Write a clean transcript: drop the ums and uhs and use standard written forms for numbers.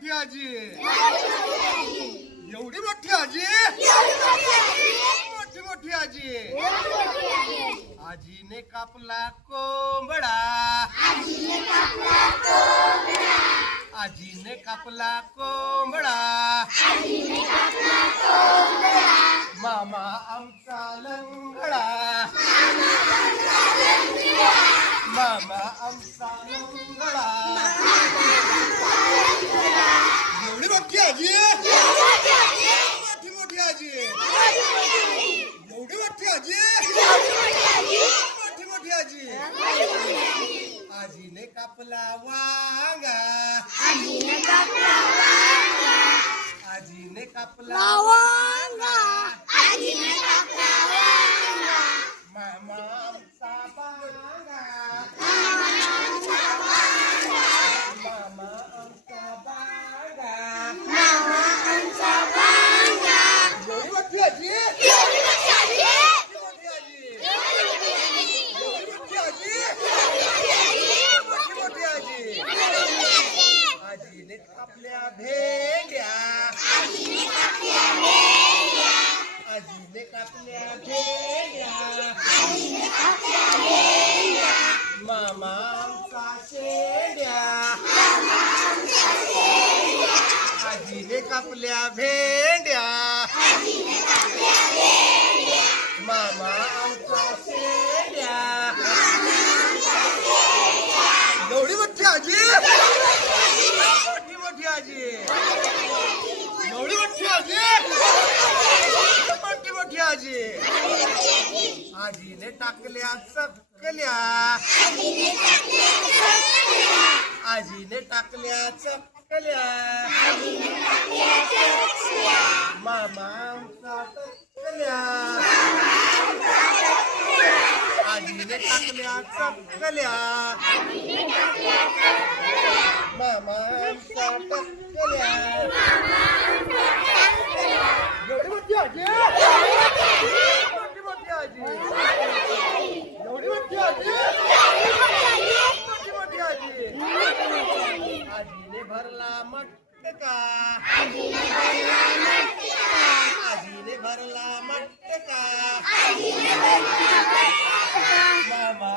मोठी आजी एवढी मोठी आजी मोठी मोठी आजी आजीने कापला कोंबडा आजीने कापला कोंबडा मामा आमचा लंगडा मामा आमचा लंगडा एवढी मोठी आजी मोठी मोठी आजी एवढी मोठी आजी मोठी मोठी आजी आजीने कापला वांगा आजीने कापला वांगा मामा आमचा बांगा मामा आमचा बांगा एवढी मोठी आजी आजीने कापल्या भेंड्या आजीने कापल्या भेंड्या मामा आमचा शेंड्या आजीने कापल्या भेंड्या मामा आमचा शेंड्या एवढी मोठी आजी मोठी मोठी आजी एवढी मोठी आजी मोठी मोठी आजी आजीने टाकल्या चकल्या आजीने टाकल्या चकल्या मामा आमचा टकल्या आजीने टाकल्या चकल्या मामा आमचा टकल्या एवढी मोठी आजी मोठी मोठी आजी एवढी मोठी आजी मोठी मोठी आजी आजीने भरला मटका आजीने भरला मटका मामा